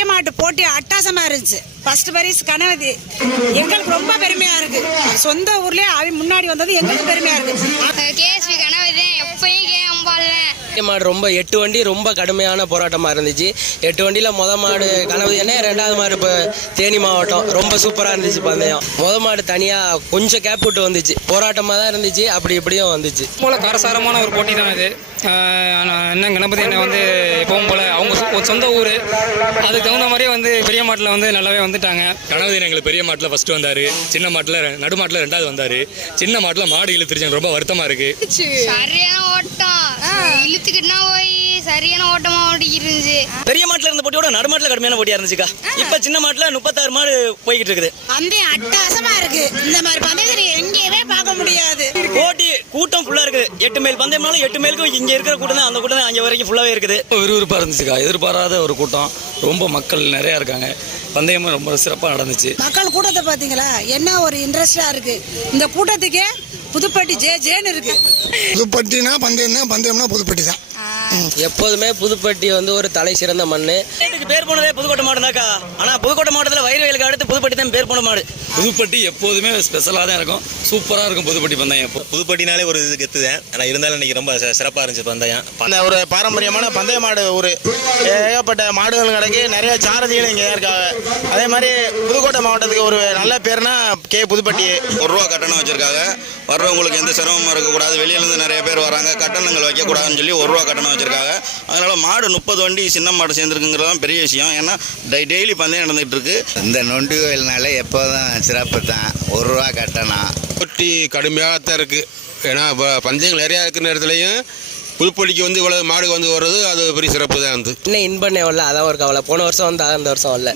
பெரிய மாட்டு போட்டி அட்டாசமா இருந்துச்சு. ஃபர்ஸ்ட் பரிஸ் கணவதி எங்களுக்கு ரொம்ப பெருமையா இருக்கு. சொந்த ஊர்லயே அவன் முன்னாடி வந்தது எங்களுக்கு பெருமையா இருக்கு. கேஎஸ்பி பெரிய மாடு ரொம்ப எட்டு வண்டி ரொம்ப கடுமையான போராட்டமாக இருந்துச்சு. எட்டு வண்டியில் முத மாடு கனவு என்ன ரெண்டாவது மாடு இப்போ தேனி மாவட்டம். ரொம்ப சூப்பராக இருந்துச்சு பந்தயம். முத மாடு தனியாக கொஞ்சம் கேப் விட்டு வந்துச்சு. போராட்டமாக தான் இருந்துச்சு அப்படி இப்படியும் வந்துச்சு. போல காரசாரமான ஒரு போட்டி தான் இது அண்ணன் கணபதி அண்ணன் வந்து எப்பவும் போல அவங்க சொந்த ஊர். அதுக்கு தகுந்த மாதிரியே வந்து பெரிய மாட்டில் வந்து நல்லாவே வந்துட்டாங்க. கனவதியன் எங்களுக்கு பெரிய மாட்டில் ஃபர்ஸ்ட் வந்தாரு. சின்ன மாட்டில் நடு மாட்டில் ரெண்டாவது வந்தாரு. சின்ன மாட்டில் மாடு இழுத்துருச்சாங்க ரொம்ப வருத்தமா இருக்கு. சரியான ஓட்டம். இழுத்துக்கிட்டுனா போய் சரியான ஓட்டமா ஓடிக்கிட்டு இருந்துச்சு பெரிய மாட்டுல இருந்த போட்டியோட நடுமாட்டுல கடுமையான போட்டியா இருந்துச்சுக்கா. இப்ப சின்ன மாட்டுல முப்பத்தாறு மாடு போய்கிட்டு இருக்குது பந்தயம் அட்டாசமா இருக்கு. இந்த மாதிரி பந்தயத்தை எங்கேயுமே பார்க்க முடியாது. போட்டி கூட்டம் ஃபுல்லா இருக்குது. எட்டு மைல் பந்தயம்னாலும் எட்டு மைலுக்கும் இங்க இருக்கிற கூட்டம் தான். அந்த கூட்டம் தான் அங்க வரைக்கும் ஃபுல்லாவே இருக்குது. விறுவிறுப்பாக இருந்துச்சுக்கா. எதிர்பாராத ஒரு கூட்டம். ரொம்ப மக்கள் நிறையா இருக்காங்க. பந்தயமும் ரொம்ப சிறப்பாக நடந்துச்சு. மக்கள் கூட்டத்தை பாத்தீங்களா என்ன ஒரு இன்ட்ரெஸ்டா இருக்கு. இந்த கூட்டத்துக்கே புதுப்பட்டி ஜே ஜேன்னு இருக்கு. புதுப்பட்டினா பந்தயம் தான் பந்தயம்னா புதுப்பட்டி தான். எப்போதுமே புதுப்பட்டி வந்து ஒரு தலை சிறந்த மண் இதுக்கு பேர் போனதே புதுக்கோட்டை மாடு தான்க்கா ஆனா புதுக்கோட்டை மாவட்டத்துல வயிறு வயலுக்கு அடுத்து புதுப்பட்டி தான் பேர் போன மாடு. புதுப்பட்டி எப்போதுமே ஸ்பெஷலாக தான் இருக்கும். சூப்பராக இருக்கும் புதுப்பட்டி பந்தயம் எப்போ புதுப்பட்டினாலே ஒரு இது கெத்து தான் ஆனால் இருந்தாலும் இன்னைக்கு ரொம்ப சி- சிறப்பா இருந்துச்சு பந்தயம். அந்த ஒரு பாரம்பரியமான பந்தய மாடு ஊர். ஏகப்பட்ட மாடுகள் கிடக்கு. நிறைய சாரதிகள் இங்கே இருக்காங்க. அதே மாதிரி புதுக்கோட்டை மாவட்டத்துக்கு ஒரு நல்ல பேர்னா கே புதுப்பட்டி. ஒரு ரூபா கட்டணம் வச்சிருக்காங்க. வர்றவங்களுக்கு எந்த சிரமமும் இருக்கக்கூடாது. வெளியில இருந்து நிறைய பேர் வராங்க. கட்டணங்கள் வைக்கக்கூடாதுன்னு சொல்லி ஒரு ரூபா கட்டணம் வச்சிருக்காங்க. அதனால மாடு முப்பது வண்டி சின்ன மாடு சேர்ந்துருக்குங்கிறது பெரிய விஷயம். ஏன்னா டெய் டெய்லி பந்தயம் நடந்துட்டு இருக்கு இந்த நொண்டி கோயில்னால எப்போதும் சிறப்பு தான். ஒரு ரூபா கட்டணம். போட்டி கடுமையாக தான் இருக்கு. ஏன்னா இப்போ பந்தயங்கள் நிறையா இருக்கிற நேரத்துலையும் புதுப்பள்ளிக்கு வந்து இவ்வளவு மாடு வந்து வர்றது அது பெரிய சிறப்பு தான். வந்து இன்னும் இன் பண்ணே வரல. அதான் ஒரு கவலை. போன வருஷம் வந்தா அந்த வருஷம் வரல.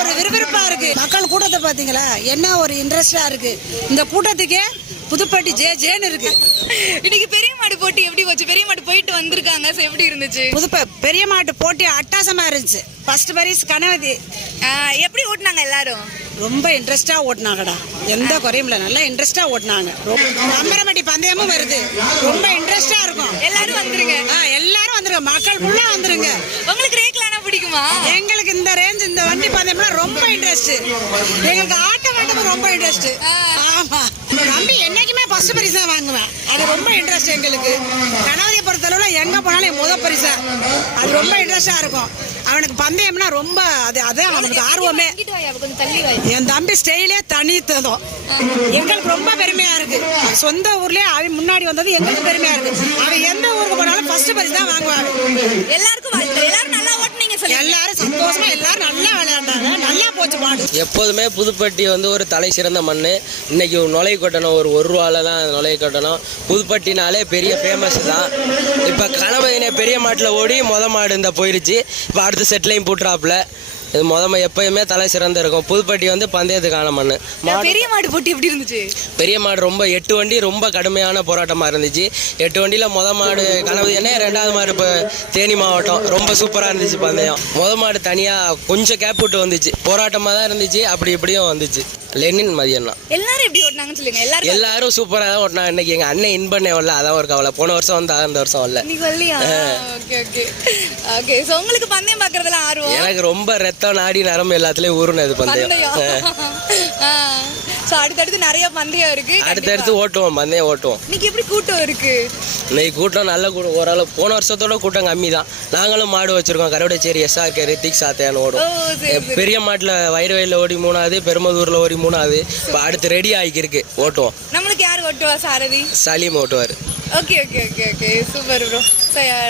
ஒரு விறுவிறுப்பா இருக்கு. மக்கள் கூட்டத்தை பாத்தீங்களா? என்ன ஒரு இன்ட்ரெஸ்டா இருக்கு. இந்த கூட்டத்துக்கே புதுப்பட்டி ஜே ஜேன்னு இருக்கு. இன்னைக்கு பெரிய மாடு போட்டி எப்படி போச்சு? பெரிய மாடு போயிட்டு வந்திருக்காங்க. ஸோ எப்படி இருந்துச்சு? புதுப்ப பெரிய மாட்டு போட்டி அட்டாசமா இருந்துச்சு. ஃபர்ஸ்ட் பரிஸ் கணவதி எப்படி ஓட்டுனாங்க எல்லாரும்? ரொம்ப இன்ட்ரெஸ்டா ஓட்டினாங்கடா. எந்த குறையும் இல்லை. நல்லா இன்ட்ரெஸ்டா ஓட்டினாங்க. நம்பரமட்டி பந்தயமும் வருது. ரொம்ப இன்ட்ரெஸ்டா இருக்கும். எல்லாரும் வந்துருங்க. ஆ, எல்லாரும் வந்துருங்க. மக்கள் ஃபுல்லா வந்துருங்க. உங்களுக்கு ரேக்லானா பிடிக்குமா? எங்களுக்கு இந்த ரேஞ்ச் இந்த வண்டி பந்தயம்லாம் ரொம்ப இன்ட்ரெஸ்ட் எங்களுக்கு ஆட்டம் மட்டும் ரொம்ப இன்ட்ரெஸ்ட் ஆமா. தம்பி என்னைக்குமே ஃபர்ஸ்ட் பரிசு தான் வாங்குவேன். அது ரொம்ப இன்ட்ரெஸ்ட் எங்களுக்கு. கணவதியை பொறுத்தளவுல எங்க போனாலும் முத பரிசா. அது ரொம்ப இன்ட்ரெஸ்டா இருக்கும். அவனுக்கு பந்தயம்னா ரொம்ப அது அதான் அவனுக்கு ஆர்வமே. என் தம்பி ஸ்டைலே தனித்ததும். எங்களுக்கு ரொம்ப பெருமையா இருக்கு. சொந்த ஊர்லயே அவன் முன்னாடி வந்தது எங்களுக்கு பெருமையா இருக்கு. அவன் எந்த ஊருக்கு போனாலும் ஃபர்ஸ்ட் பரிசு தான் வாங்குவாங்க எல்லாருக்கும் எல்லாரும் நல்லா சொல்லி. எல்லாரும் சந்தோஷமா எல்லாரும் நல்லா விளையாண்டாங்க. நல்லா போச்சு பாடு. எப்போதுமே புதுப்பட்டி வந்து ஒரு தலை சிறந்த மண் இன்னைக்கு நுழைவு கட்டணம் ஒரு ஒரு ரூபால தான் நுழைவு கட்டணம். புதுப்பட்டினாலே பெரிய ஃபேமஸ் தான். இப்போ கணபதினே பெரிய மாட்டில் ஓடி மொத மாடு இந்த போயிருச்சு. இப்போ அடுத்த செட்லையும் போட்டுறாப்புல. இது மொதல் எப்பயுமே தலை சிறந்து இருக்கும். புதுப்பட்டி வந்து பந்தயத்துக்கான மண் பெரிய மாடு போட்டி எப்படி இருந்துச்சு? பெரிய மாடு ரொம்ப எட்டு வண்டி ரொம்ப கடுமையான போராட்டமாக இருந்துச்சு. எட்டு வண்டியில் முத மாடு கனவு என்ன ரெண்டாவது மாடு இப்போ தேனி மாவட்டம். ரொம்ப சூப்பராக இருந்துச்சு பந்தயம். முத மாடு தனியாக கொஞ்சம் கேப் விட்டு வந்துச்சு. போராட்டமாக தான் இருந்துச்சு. அப்படி இப்படியும் வந்துச்சு. லெனின் மதியம்னா. எல்லாரும் எப்படி ஓட்டுனாங்கன்னு சொல்லுங்க. எல்லாரும் எல்லாரும் சூப்பராக தான் ஓட்டினாங்க. இன்னைக்கு எங்கள் அண்ணன் இன் பண்ணே வரல. அதான் ஒரு கவலை. போன வருஷம் வந்தா அந்த வருஷம் வரல. ஓகே ஓகே ஓகே உங்களுக்கு பந்தயம் பார்க்கறதுல ஆர்வம்? எனக்கு ரொம்ப ரத்தம் நாடி நரம்பு எல்லாத்துலேயும் ஊறுனது பந்தயம். பந்தயம். ஸோ அடுத்தடுத்து நிறைய பந்தயம் இருக்கு. அடுத்தடுத்து ஓட்டுவோம் பந்தயம் ஓட்டுவோம். இன்னைக்கு எப்படி கூட்டம் இருக்கு? இன்னைக்கு கூட்டம் நல்ல கூட்டம். ஓரளவு போன வருஷத்தோட கூட்டம் கம்மி தான் நாங்களும் மாடு வச்சிருக்கோம். கருவடைச்சேரி எஸ்ஆர்கே ரித்திக் சாத்தையான்னு ஓடும். பெரிய மாட்டில் வயிறுவயலில் ஓடி மூணாவது பெருமதூரில் ஓடி மூணாவது இப்போ அடுத்து ரெடி ஆகிக்கிருக்கு ஓட்டுவோம். நம்மளுக்கு யார் ஓட்டுவா சாரதி? Salim ஓட்டுவார். Okay okay okay okay. Super bro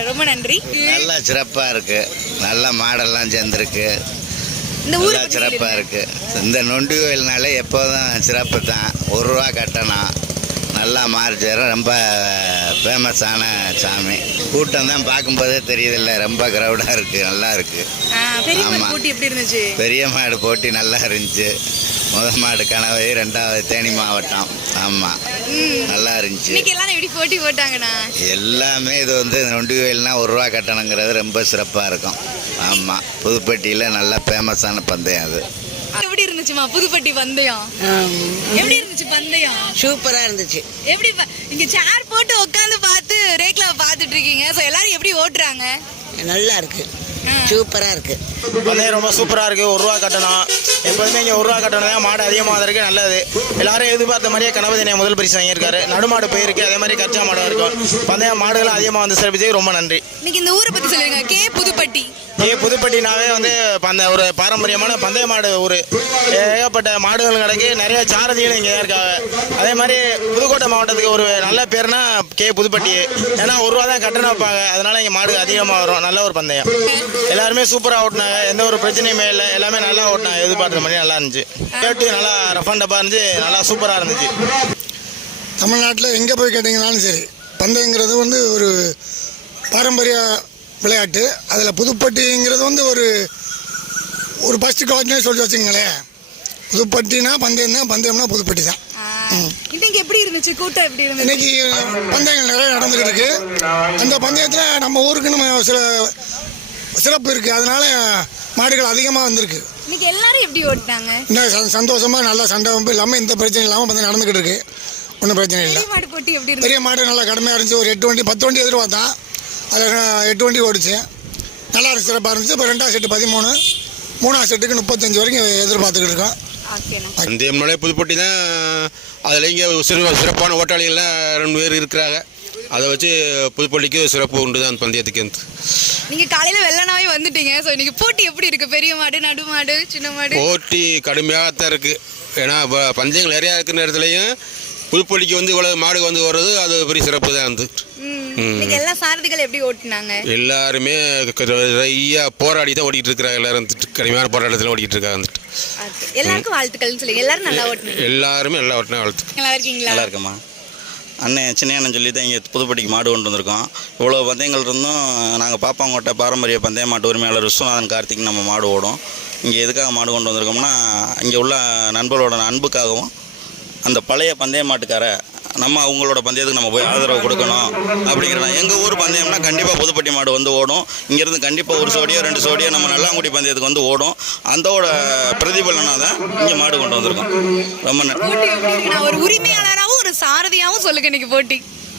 ரொம்ப நன்றி. நல்லா சிறப்பாக இருக்கு. நல்ல மாடெல்லாம் சேர்ந்துருக்கு. இந்த ஊரை சிறப்பாக சொல்லுங்க. இருக்கு. இந்த நொண்டி கோயில்னாலே எப்போதும் சிறப்பு தான். ஒரு ரூபா கட்டணம். நல்லா மாறிச்சாரம் ரொம்ப ஃபேமஸான சாமி. கூட்டம் தான் பார்க்கும்போதே தெரியுதில்ல ரொம்ப க்ரௌடாக இருக்குது நல்லா இருக்குது ஆ, பெரிய மாடு. போட்டி எப்படி இருந்துச்சு? பெரிய மாடு போட்டி நல்லா இருந்துச்சு. முத மாடு கனவை ரெண்டாவது தேனி மாவட்டம். ஆமாம். நல்லா இருந்துச்சு. இன்னைக்கு எல்லாரும் எப்படி போட்டி போட்டாங்கண்ணா? எல்லாமே இது வந்து நொண்டி கோயில்னா ஒரு ரூபா கட்டணங்கிறது ரொம்ப சிறப்பாக இருக்கும். ஆமாம் புதுப்பட்டியில் நல்லா ஃபேமஸான பந்தயம் அது. எப்படி இருந்துச்சுமா புதுப்பட்டி பந்தயம்? எப்படி இருந்துச்சு பந்தயம்? சூப்பராக இருந்துச்சு. எப்படி இங்க சேர் போட்டு உட்காந்து பார்த்து ரேக்ல பார்த்துட்டு இருக்கீங்க. ஸோ எல்லாரும் எப்படி ஓட்டுறாங்க? நல்லா இருக்கு. சூப்பராக இருக்கு. பந்தயம் ரொம்ப சூப்பராக இருக்குது ஒரு ரூபா கட்டணம். எப்போதுமே இங்கே ஒரு ரூபா கட்டணம் தான் மாடு அதிகமாக இருக்கு நல்லது. எல்லாரும் எதிர்பார்த்த மாதிரியே கணபதி முதல் பரிசு வாங்கியிருக்காரு. நடுமாடு போயிருக்கு. அதே மாதிரி கச்சா மாடும் இருக்கும். பந்தயம் மாடுகள் அதிகமாக வந்து சிறப்பிச்சு ரொம்ப நன்றி. இன்னைக்கு இந்த ஊரை பத்தி சொல்லுங்க. கே புதுப்பட்டி. ஏ புதுப்பட்டினாவே வந்து பந்த ஒரு பாரம்பரியமான பந்தய மாடு ஊர். ஏகப்பட்ட மாடுகள் கிடக்கு. நிறைய சாரதிகள் இங்கே இருக்காங்க. அதே மாதிரி புதுக்கோட்டை மாவட்டத்துக்கு ஒரு நல்ல பேர்னா கே புதுப்பட்டி. ஏன்னா ஒரு ரூபா தான் கட்டணம் வைப்பாங்க. அதனால இங்கே மாடு அதிகமாக வரும். நல்ல ஒரு பந்தயம். எல்லாருமே சூப்பராக ஓட்டினாங்க. எந்த ஒரு பிரச்சனையுமே இல்லை. எல்லாமே நல்லா ஓட்டினாங்க. எதிர்பார்த்த மாதிரி நல்லா இருந்துச்சு. கேட்டு நல்லா ரஃப் அண்ட் டப்பாக இருந்துச்சு. நல்லா சூப்பராக இருந்துச்சு. தமிழ்நாட்டில் எங்கே போய் கேட்டிங்கனாலும் சரி பந்தயங்கிறது வந்து ஒரு பாரம்பரிய விளையாட்டு. அதில் புதுப்பட்டிங்கிறது வந்து ஒரு ஒரு ஃபஸ்ட்டு காலத்துலேயே சொல்லி வச்சுங்களேன் புதுப்பட்டினா பந்தயம் தான் பந்தயம்னா புதுப்பட்டி தான். இன்னைக்கு எப்படி இருந்துச்சு? கூட்டம் எப்படி இருந்துச்சு? இன்னைக்கு பந்தயங்கள் நிறைய நடந்துக்கிட்டு இருக்கு. அந்த பந்தயத்தில் நம்ம ஊருக்கு நம்ம சில சிறப்பு இருக்குது அதனால மாடுகள் அதிகமாக வந்திருக்கு. இன்னைக்கு எல்லாரும் எப்படி ஓட்டினாங்க இன்னும் ச- சந்தோஷமா நல்லா சண்டை வம்பு இல்லாமல் எந்த பிரச்சனையும் இல்லாமல் பந்தயம் நடந்துக்கிட்டு இருக்கு. ஒன்றும் பிரச்சனை இல்லை. பெரிய மாடு போட்டி எப்படி இருந்துச்சு பெரிய மாடு நல்லா கடுமையாக இருந்துச்சு. ஒரு எட்டு வண்டி பத்து வண்டி எதிர்பார்த்தான். அதில் எட்டு வண்டி ஓடிச்சு. நல்லா இருக்கு சிறப்பாக இருந்துச்சு. இப்போ ரெண்டாவது செட்டு பதிமூணு. மூணாவது செட்டுக்கு முப்பத்தஞ்சு வரைக்கும் எதிர்பார்த்துக்கிட்டு இருக்கோம். பந்தயம்னாலே புதுப்பட்டி தான் அதில் இங்கே சிறு சிறப்பான ஓட்டாளிகள்லாம் ரெண்டு பேர் இருக்கிறாங்க. அதை வச்சு புதுப்பள்ளிக்கு சிறப்பு உண்டு தான் அந்த பந்தயத்துக்கு வந்து. நீங்க காலையில வெள்ளனாவே வந்துட்டீங்க. ஸோ இன்னைக்கு போட்டி எப்படி இருக்கு? பெரிய மாடு நடு மாடு சின்ன மாடு? போட்டி கடுமையாக தான் இருக்குது ஏன்னா பந்தயங்கள் நிறையா இருக்கிற நேரத்துலையும் புதுப்பள்ளிக்கு வந்து இவ்வளோ மாடு வந்து வர்றது அது பெரிய சிறப்பு தான் வந்து. ம். இன்னைக்கு எல்லா சாரதிகள் எப்படி ஓட்டுனாங்க? எல்லாருமே க- நிறைய போராடி தான் ஓடிட்டு இருக்கிறாங்க. எல்லாரும் வந்துட்டு கடுமையான போராட்டத்தில் ஓடிட்டு இருக்காங்க வந்துட்டு. எல்லாருக்கும் வாழ்த்துக்கள்னு சொல்லுங்க. எல்லாரும் நல்லா ஓட்டுனீங்க. எல்லாருமே எல்லா ஓட்டினா வாழ்த்து. நல்லா இருக்கீங்களா? நல்லா இருக்குமா அண்ணன் சின்ன அண்ணன் சொல்லி தான் இங்கே புதுப்பட்டிக்கு மாடு கொண்டு வந்திருக்கோம். இவ்வளோ பந்தயங்கள் இருந்தும் நாங்கள் பாப்பாங்கோட்டை பாரம்பரிய பந்தய மாட்டு உரிமையாளர் விஸ்வநாதன் கார்த்திக் நம்ம மாடு ஓடும். இங்கே எதுக்காக மாடு கொண்டு வந்திருக்கோம்னா இங்கே உள்ள நண்பர்களோட அன்புக்காகவும் அந்த பழைய பந்தய மாட்டுக்கார நம்ம அவங்களோட பந்தயத்துக்கு நம்ம போய் ஆதரவு கொடுக்கணும் அப்படிங்கிற எங்கள் ஊர் பந்தயம்னா கண்டிப்பாக புதுப்பட்டி மாடு வந்து ஓடும். இங்கேருந்து கண்டிப்பாக ஒரு சோடியோ ரெண்டு சோடியோ நம்ம நல்லாங்குடி பந்தயத்துக்கு வந்து ஓடும். அந்தோட பிரதிபலனாக தான் இங்கே மாடு கொண்டு வந்திருக்கோம். ரொம்ப நன்றி ஒரு உரிமையாளராகவும் ஒரு சாரதியாகவும் சொல்லுங்க இன்னைக்கு போட்டி.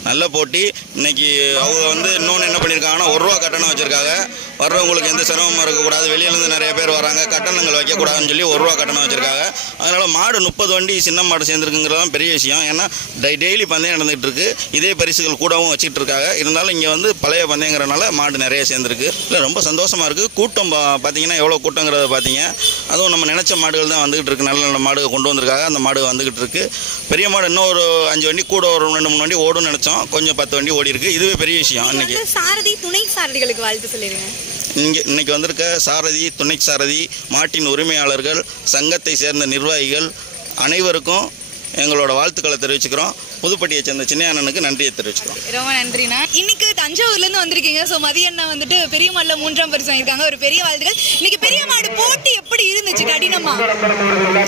நல்ல போட்டி. இன்னைக்கு அவங்க வந்து இன்னொன்று என்ன பண்ணியிருக்காங்கன்னா ஒரு ரூபா கட்டணம் வச்சிருக்காங்க. வர்றவங்களுக்கு எந்த சிரமமும் இருக்கக்கூடாது. வெளியிலேருந்து நிறைய பேர் வராங்க. கட்டணங்கள் வைக்கக்கூடாதுன்னு சொல்லி ஒரு ரூபா கட்டணம் வச்சிருக்காங்க. அதனால் மாடு முப்பது வண்டி சின்ன மாடு சேர்ந்துருக்குங்கிறதான் பெரிய விஷயம். ஏன்னா டை டெய்லி பந்தயம் நடந்துகிட்டு இருக்கு இதே பரிசுகள் கூடவும் வச்சுட்டு இருக்காங்க இருந்தாலும் இங்கே வந்து பழைய பந்தயங்கிறனால மாடு நிறைய சேர்ந்துருக்கு. இல்லை ரொம்ப சந்தோஷமாக இருக்குது கூட்டம் பார்த்தீங்கன்னா எவ்வளோ கூட்டங்கிறத பார்த்தீங்க அதுவும் நம்ம நினச்ச மாடுகள் தான் வந்துகிட்டு இருக்கு நல்ல நல்ல மாடு கொண்டு வந்திருக்காங்க. அந்த மாடு வந்துகிட்டு இருக்கு பெரிய மாடு இன்னும் ஒரு அஞ்சு வண்டி கூட ஒரு ரெண்டு மூணு வண்டி ஓடும்னு நினச்சோம். கொஞ்சம் பத்து வண்டி ஓடி இருக்கு. இதுவே பெரிய விஷயம் இன்னைக்கு வந்து சாரதி துணை சாரதிகளுக்கு வாழ்த்து சொல்லிருங்க இங்கே இன்னைக்கு வந்திருக்க சாரதி துணை சாரதி மாட்டின் உரிமையாளர்கள் சங்கத்தை சேர்ந்த நிர்வாகிகள் அனைவருக்கும் எங்களோட வாழ்த்துக்களை தெரிவிச்சுக்கிறோம். புதுப்பட்டியை சேர்ந்த சின்ன அண்ணனுக்கு நன்றியை தெரிவிச்சுக்கிறோம். ரொம்ப நன்றிண்ணா. இன்னைக்கு தஞ்சாவூர்ல இருந்து வந்திருக்கீங்க. ஸோ மதிய அண்ணா வந்துட்டு பெரிய மாடுல மூன்றாம் பரிசு வாங்கியிருக்காங்க. ஒரு பெரிய வாழ்த்துக்கள். பெரிய மாடு போட்டி எப்படி இருந்துச்சு கடினமா?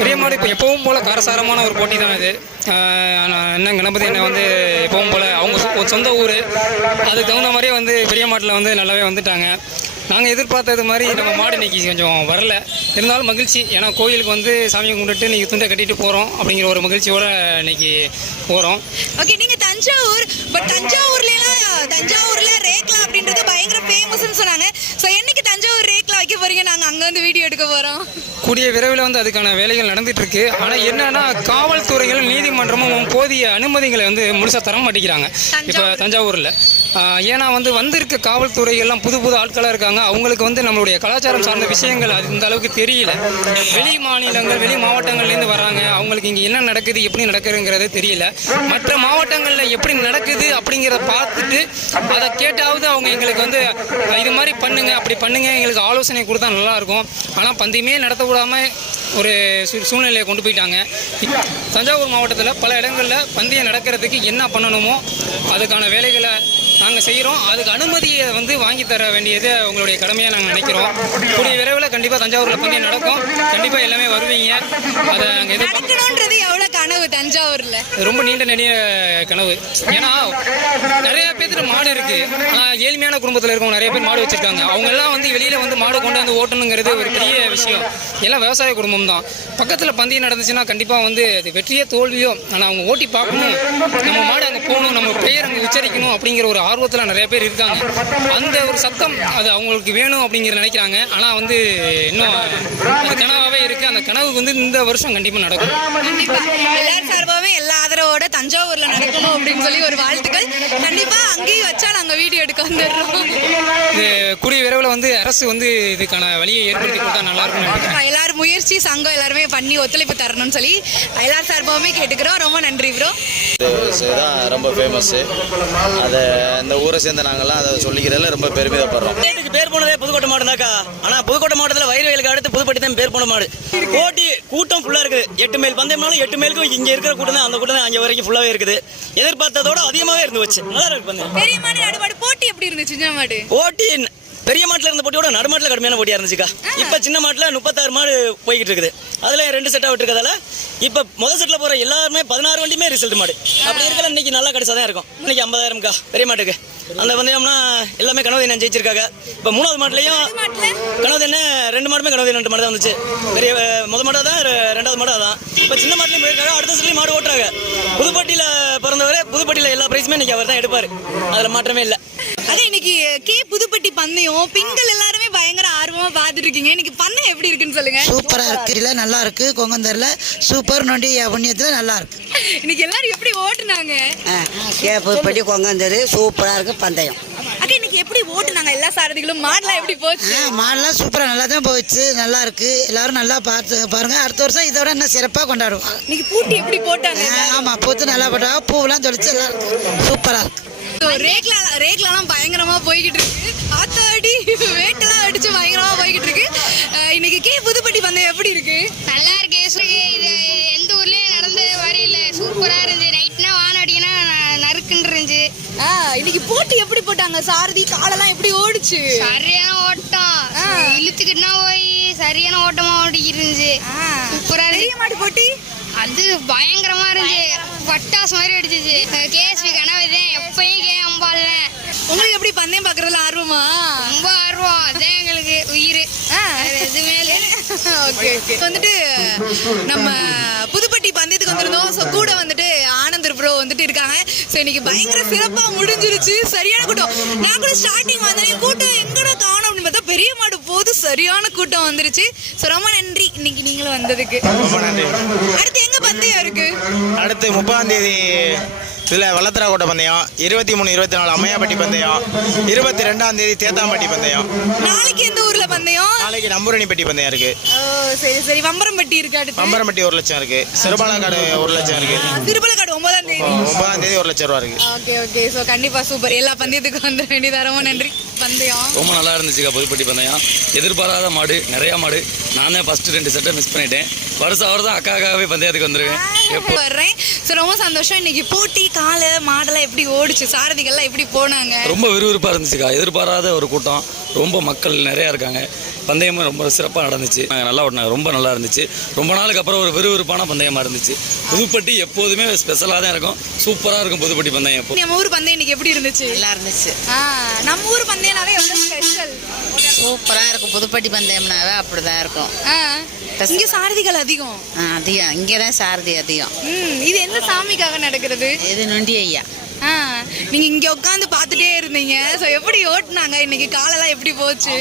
பெரிய மாடு இப்போ எப்பவும் போல காரசாரமான ஒரு போட்டி தான் இது என்ன கணபதி அண்ணன் வந்து எப்பவும் போல அவங்க சொந்த ஊர். அதுக்கு தகுந்த மாதிரியே வந்து பெரிய மாட்டில் வந்து நல்லாவே வந்துட்டாங்க. நாங்கள் எதிர்பார்த்தது மாதிரி நம்ம மாடு இன்னைக்கு கொஞ்சம் வரல. இருந்தாலும் மகிழ்ச்சி. ஏன்னா கோயிலுக்கு வந்து சாமியை கும்பிட்டுட்டு இன்னைக்கு துண்டை கட்டிட்டு போகிறோம் அப்படிங்கிற ஒரு மகிழ்ச்சியோட இன்னைக்கு போகிறோம் ஓகே நீங்க தஞ்சாவூர் பட் தஞ்சாவூர்லாம் தஞ்சாவூர்ல ரேக்லா அப்படின்றது பயங்கர ஃபேமஸ்னு சொன்னாங்க. ஸோ என்னைக்கு தஞ்சாவூர் ரேக்லா வைக்க போறீங்க. நாங்க அங்க வந்து வீடியோ எடுக்க போறோம். கூடிய விரைவில் வந்து அதுக்கான வேலைகள் நடந்துட்டு இருக்கு ஆனால் என்னன்னா காவல்துறைகளும் நீதிமன்றமும் போதிய அனுமதிகளை வந்து முழுசாக தர மாட்டேங்கிறாங்க. இப்போ தஞ்சாவூரில். ஏன்னா வந்து வந்திருக்க காவல்துறைகள்லாம் புது புது ஆட்களாக இருக்காங்க. அவங்களுக்கு வந்து நம்மளுடைய கலாச்சாரம் சார்ந்த விஷயங்கள் அது இந்த அளவுக்கு தெரியல. வெளி மாநிலங்கள் வெளி மாவட்டங்கள்லேருந்து வராங்க அவங்களுக்கு இங்கே என்ன நடக்குது எப்படி நடக்குதுங்கிறது தெரியல. மற்ற மாவட்டங்களில் எப்படி நடக்குது அப்படிங்கிறத பார்த்துட்டு அதை கேட்டாவது அவங்க எங்களுக்கு வந்து இது மாதிரி பண்ணுங்க அப்படி பண்ணுங்க. எங்களுக்கு ஆலோசனை கொடுத்தா நல்லா இருக்கும் ஆனால் பந்தயமே நடத்தக்கூடாமல் ஒரு சூழ்நிலையை கொண்டு போயிட்டாங்க. தஞ்சாவூர் மாவட்டத்தில் பல இடங்களில் பந்தயம் நடக்கிறதுக்கு என்ன பண்ணணுமோ அதுக்கான வேலைகளை நாங்கள் செய்கிறோம் அதுக்கு அனுமதியை வந்து வாங்கி தர வேண்டியது உங்களுடைய கடமையாக நாங்கள் நினைக்கிறோம். கூடிய விரைவில் கண்டிப்பாக தஞ்சாவூரில் பந்தயம் நடக்கும். கண்டிப்பாக எல்லாமே வருவீங்க. அதை நாங்கள் எதிர்பார்க்க நடக்கணும்ன்றது எவ்வளவு கனவு தஞ்சாவூர்ல? ரொம்ப நீண்ட நெடிய கனவு. ஏன்னா நிறைய பேர்த்துட்டு மாடு இருக்கு. ஆனால் ஏழ்மையான குடும்பத்தில் இருக்கவங்க நிறைய பேர் மாடு வச்சிருக்காங்க. அவங்க எல்லாம் வந்து வெளியில வந்து மாடு கொண்டு வந்து ஓட்டணுங்கிறது ஒரு பெரிய விஷயம். எல்லாம் விவசாய குடும்பம் தான். பக்கத்தில் பந்தயம் நடந்துச்சுன்னா கண்டிப்பாக வந்து அது வெற்றியோ தோல்வியோ ஆனால் அவங்க ஓட்டி பார்க்கணும். நம்ம மாடு அங்கே போகணும் நம்ம பெயர் அங்கே உச்சரிக்கணும் அப்படிங்கிற ஒரு ஆர்வத்தில் நிறைய பேர் இருக்காங்க. அந்த ஒரு சத்தம் அது அவங்களுக்கு வேணும் அப்படிங்கிற நினைக்கிறாங்க. ஆனால் வந்து இன்னும் அது கனவாகவே இருக்குது அந்த கனவு வந்து இந்த வருஷம் கண்டிப்பாக நடக்கும். கண்டிப்பா. எல்லார் சார்பாகவே எல்லா ஆதரவோட தஞ்சாவூர்ல நடக்கணும் அப்படின்னு சொல்லி ஒரு வாழ்த்துக்கள். கண்டிப்பா அங்கேயும் வச்சா நாங்க வீடியோ எடுக்க வந்துடுறோம். இது கூடிய விரைவில் வந்து அரசு வந்து இதுக்கான வழியை ஏற்படுத்தி கொடுத்தா நல்லா இருக்கும் எல்லாரும் முயற்சி சங்கம் எல்லாருமே பண்ணி ஒத்துழைப்பு தரணும்னு சொல்லி எல்லார் சார்பாகவுமே கேட்டுக்கிறோம். ரொம்ப நன்றி ப்ரோ. தான் ரொம்ப ஃபேமஸ்ஸு அதை இந்த ஊரை சேர்ந்த நாங்கள்லாம் அதை சொல்லிக்கிறதுல ரொம்ப பெருமிதப்படுறோம். ஸ்டேட்டுக்கு பேர் போனதே புதுக்கோட்டை மாவட்டம் தான்க்கா ஆனால் புதுக்கோட்டை மாவட்டத்தில் வயிறு வயலுக்கு அடுத்து புதுப்பட்டி தான் பேர் போன மாடு. போட்டி கூட்டம் ஃபுல்லாக இருக்குது எட்டு மைல் பந்தயம்னாலும் எட்டு மைலுக்கும் இங்கே இருக்கிற கூட்டம் தான். அந்த கூட்டம் தான் அங்கே வரைக்கும் ஃபுல்லாகவே இருக்குது. எதிர்பார்த்ததோட அதிகமாகவே இருந்து வச்சு நல்லா இருக்கு பெரிய மாடு நடுமாடு போட்டி எப்படி இருந்துச்சு சின்ன மாடு? போட்டி பெரிய மாட்டில் இருந்த போட்டியோட நடுமாட்டில் கடுமையான போட்டியாக இருந்துச்சுக்கா. இப்போ சின்ன மாட்டில் முப்பத்தாறு மாடு போய்கிட்டு இருக்குது. அதில் ரெண்டு செட்டாக விட்டுருக்கதால இப்போ முதல் செட்டில் போகிற எல்லாருமே பதினாறு வண்டியுமே ரிசல்ட் மாடு. அப்படி இருக்கல இன்னைக்கு நல்லா கிடைச்சா தான் இருக்கும். இன்னைக்கு ஐம்பதாயிரம்க்கா பெரிய மாட்டுக்கு. அந்த பந்தயம்னா எல்லாமே கனவு என்ன ஜெயிச்சிருக்காங்க. இப்போ மூணாவது மாட்டுலையும் கனவு என்ன ரெண்டு மாடுமே கனவு ரெண்டு மாடு தான் வந்துச்சு. பெரிய அஹ், முத மாடு தான் ரெண்டாவது மாடு அதான் இப்போ சின்ன மாட்டுலையும் போயிருக்காங்க அடுத்த செட்லையும் மாடு ஓட்டுறாங்க. புதுப்பட்டியில் பிறந்தவரை புதுப்பட்டியில் எல்லா ப்ரைஸுமே இன்னைக்கு அவர் தான் எடுப்பார். அதில் மாற்றமே இல்லை. அது இன்னைக்கு கே புதுப்பட்டி பந்தயம் பெண்கள் எல்லாருமே பயங்கர ஆர்வமா பார்த்துட்டு இருக்கீங்க இன்னைக்கு பந்தயம் எப்படி இருக்குன்னு சொல்லுங்க. சூப்பரா இருக்கு. இல்ல நல்லா இருக்கு. கொங்கந்தர்ல சூப்பர் நொண்டி புண்ணியத்துல நல்லா இருக்கு. இன்னைக்கு எல்லாரும் எப்படி ஓட்டுனாங்க? கேப்பட்டி கொங்கந்தரு சூப்பரா இருக்கு பந்தயம். அக்கா இன்னைக்கு எப்படி ஓட்டுனாங்க எல்லா சாரதிகளும்? மாடெல்லாம் எப்படி போச்சு? மாடெல்லாம் சூப்பரா நல்லா தான் போச்சு நல்லா இருக்கு எல்லாரும் நல்லா பார்த்து பாருங்க. அடுத்த வருஷம் இதோட இன்னும் சிறப்பா கொண்டாடுவாங்க. இன்னைக்கு பூட்டி எப்படி போட்டாங்க ஆமா பூத்து நல்லா போட்டாங்க. பூவெல்லாம் தொலைச்சு எல்லாம் இருக்கு சூப்பரா இருக்கு. ரேக்லா ரேக்லாம் பயங்கரமா போய்கிட்டு இருக்கு. ஆத்தாடி வேட்டெல்லாம் அடிச்சு பயங்கரமா போய்கிட்டு இருக்கு. இன்னைக்கு கே புதுப்பட்டி பந்தயம் எப்படி இருக்கு? நல்லா இருக்கு இருக்கு. இது இன்னைக்கு போட்டி எப்படி போட்டாங்க? சாரதி காலெல்லாம் எப்படி ஓடுச்சு? சரியான ஓட்டம். இழுத்துக்கிட்டுனா போய் சரியான ஓட்டமா ஓடிக்கிட்டு இருந்துச்சு சூப்பரா பெரிய இருந்துச்சு மாடு போட்டி? அது பயங்கரமா இருந்துச்சு. பட்டாசு மாதிரி அடிச்சிச்சு. கேஎஸ்பி கனவு எப்பயும் கே அம்பால உங்களுக்கு எப்படி பந்தயம் பாக்குறதுல ஆர்வமா? ரொம்ப ஆர்வம். அதான் எங்களுக்கு உயிர். எதுவுமே இல்லை. ஓகே. ஓகே வந்துட்டு நம்ம புதுப்பட்டி பந்தயத்துக்கு வந்திருந்தோம். ஸோ கூட வந்துட்டு ஆனந்தர் ப்ரோ வந்துட்டு இருக்காங்க. ஸோ இன்னைக்கு பயங்கர சிறப்பாக முடிஞ்சிருச்சு. சரியான கூட்டம். நான் கூட ஸ்டார்டிங் வந்தேன். கூட்டம் எங்கடா காணும் அப்படின்னு பார்த்தா பெரிய மாடு போது சரியான கூட்டம் வந்துருச்சு. ஸோ ரொம்ப நன்றி இன்னைக்கு நீங்களும் வந்ததுக்கு. ரொம்ப நன்றி. அடுத்து எங்க பந்தயம் இருக்கு? அடுத்து முப்பதாம் தேதி இதில் வல்லத்தராக்கோட்டை பந்தயம் இருபத்தி மூணு இருபத்தி நாலு அம்மையாப்பட்டி பந்தயம் இருபத்தி ரெண்டாம் தேதி தேத்தாம்பட்டி பந்தயம். நாளைக்கு எந்த ஊர்ல பந்தயம்? நாளைக்கு நம்பூரணிப்பட்டி பந்தயம் இருக்கு. சரி சரி. வம்பரம்பட்டி இருக்கு அடுத்து. பம்பரம்பட்டி ஒரு லட்சம் இருக்கு. சிறுபாலக்காடு ஒரு லட்சம் இருக்கு. திருப்பலக்காடு ஒன்பதாம் தேதி. ஒன்பதாம் தேதி ஒரு லட்சம் ரூபா இருக்கு. Okay okay. ஸோ கண்டிப்பா சூப்பர் எல்லா பந்தயத்துக்கும் வந்துட வேண்டியது ரொம்ப நன்றி. பந்தயம் ரொம்ப நல்லா இருந்துச்சுக்கா புதுப்பட்டி பந்தயம் எதிர்பாராத மாடு நிறையா மாடு. நான் தான் ஃபஸ்ட்டு ரெண்டு செட்டை மிஸ் பண்ணிட்டேன். வருஷம் வருஷம் அக்காக்காகவே பந்தயத்துக்கு வந்துருவேன் எப்போ? வர்றேன். ஸோ ரொம்ப சந்தோஷம். இன்னைக்கு போட்டி காலை மாடெல்லாம் எப்படி ஓடிச்சு? சாரதிகள்லாம் எப்படி போனாங்க? ரொம்ப விறுவிறுப்பாக இருந்துச்சுக்கா. எதிர்பாராத ஒரு கூட்டம். ரொம்ப மக்கள் நிறையா இருக்காங்க. பந்தயமும் ரொம்ப சிறப்பாக நடந்துச்சு. நாங்கள் நல்லா ஓட்டினாங்க ரொம்ப நல்லா இருந்துச்சு. ரொம்ப நாளுக்கு அப்புறம் ஒரு விறுவிறுப்பான பந்தயமாக இருந்துச்சு. புதுப்பட்டி எப்போதுமே ஸ்பெஷலாக தான் இருக்கும். சூப்பராக இருக்கும் புதுப்பட்டி பந்தயம் நம்ம ஊர் பந்தயம் இன்னைக்கு எப்படி இருந்துச்சு? நல்லா இருந்துச்சு. நம்ம ஊர் பந்தயம்னாவே எவ்வளோ ஸ்பெஷல் சூப்பராக இருக்கும். புதுப்பட்டி பந்தயம்னாவே அப்படி தான் இருக்கும். இங்க சாரதிகள் அதிகம். அதிகம். இங்கே தான் சாரதி அதிகம். ம், இது எந்த சாமிக்காக நடக்கிறது? இது நொண்டி ஐயா. நீங்க இங்க உட்காந்து பார்த்துட்டே இருந்தீங்க. சோ எப்படி ஓட்டுனாங்க? இன்னைக்கு காலெல்லாம் எப்படி போச்சு?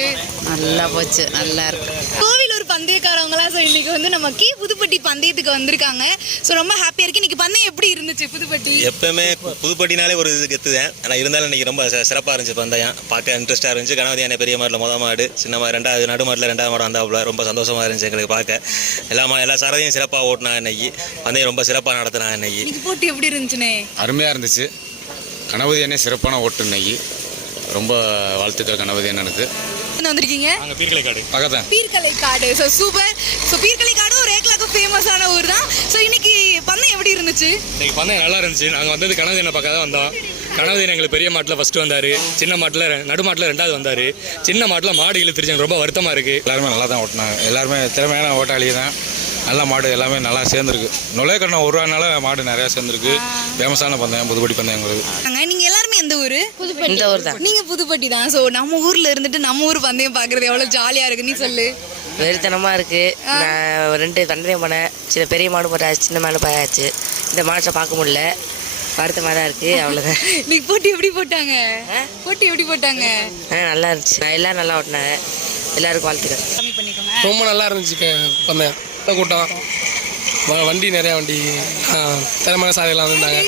நல்லா போச்சு. நல்லா இருக்கு. கோவிலூர் பந்தயக்காரவங்களா? ஸோ இன்னைக்கு வந்து நம்ம கி புதுப்பட்டி பந்தயத்துக்கு வந்திருக்காங்க. ஸோ ரொம்ப ஹாப்பியா இருக்கு. இன்னைக்கு பந்தயம் எப்படி இருந்துச்சு புதுப்பட்டி? எப்பவுமே புதுப்பட்டினாலே ஒரு இது கெத்து தான் ஆனால் இருந்தாலும் இன்னைக்கு ரொம்ப சிறப்பாக இருந்துச்சு பந்தயம். பார்க்க இன்ட்ரெஸ்ட்டாக இருந்துச்சு. கணபதி அண்ணன் பெரிய மாட்டில் முத மாடு சின்ன மாடு ரெண்டாவது நடு மாட்டில் ரெண்டாவது மாடு வந்தாப்புல ரொம்ப சந்தோஷமா இருந்துச்சு எங்களுக்கு பார்க்க. எல்லா மா- எல்லா சாரதியும் சிறப்பாக ஓட்டினாங்க இன்னைக்கு. பந்தயம் ரொம்ப சிறப்பாக நடத்தினாங்க இன்னைக்கு. இன்னைக்கு போட்டி எப்படி இருந்துச்சுனே? அருமையாக இருந்துச்சு. கணபதி அண்ணே சிறப்பான ஓட்டு இன்னைக்கு. ரொம்ப வாழ்த்துக்கள் கணபதி அண்ணனுக்கு. என்ன வந்திருக்கீங்க? அங்கே பீர்க்கலை காடு பக்கத்தான் பீர்க்கலை காடு ஸோ சூப்பர் ஸோ பீர்க்கலை காடும் ஒரு ஏக்கலாக்கு ஃபேமஸான ஊர் தான். ஸோ இன்னைக்கு பந்தயம் எப்படி இருந்துச்சு? இன்னைக்கு பந்தயம் நல்லா இருந்துச்சு. நாங்கள் வந்தது கனவு என்ன பார்க்க தான் வந்தோம். கனவு எங்களுக்கு பெரிய மாட்டில் ஃபர்ஸ்ட் வந்தார். சின்ன மாட்டில் நடு மாட்டில் ரெண்டாவது வந்தார். சின்ன மாட்டில் மாடு இழுத்துருச்சு. ரொம்ப வருத்தமாக இருக்குது எல்லாருமே நல்லா தான் ஓட்டினாங்க. எல்லாருமே திறமையான ஓட்டாளி தான். நல்ல மாடு எல்லாமே நல்லா சேர்ந்துருக்கு. நுழைக்கண்ணம் ஒரு ரூபானால மாடு நிறையா சேர்ந்துருக்கு. ஃபேமஸான பந்தயம் புதுப்படி பந்தயங்கிறது அங்க நீங்க எல்லாருமே எந்த ஊரு? இந்த ஊர் தான். நீங்க புதுப்பட்டி தான். ஸோ நம்ம ஊர்ல இருந்துட்டு நம்ம ஊர் பந்தயம் பாக்குறது எவ்வளவு ஜாலியா இருக்கு. நீ சொல்லு. வெறித்தனமாக இருக்குது நான் ரெண்டு பந்தயம் போனேன். சின்ன பெரிய மாடு போட்டாச்சு சின்ன மாடு போயாச்சு இந்த மாட்டை பார்க்க முடியல. வருத்தமாக தான் இருக்குது அவ்வளோதான் நீ போட்டி எப்படி போட்டாங்க? போட்டி எப்படி போட்டாங்க? ஆ நல்லா இருந்துச்சு. எல்லாம் நல்லா ஓட்டினாங்க எல்லாருக்கும் பண்ணிக்கோங்க. ரொம்ப நல்லா இருந்துச்சு பந்தயம். கூட்டம். வண்டி நிறையா வண்டி திறமையான சாலையெல்லாம் வந்திருந்தாங்க.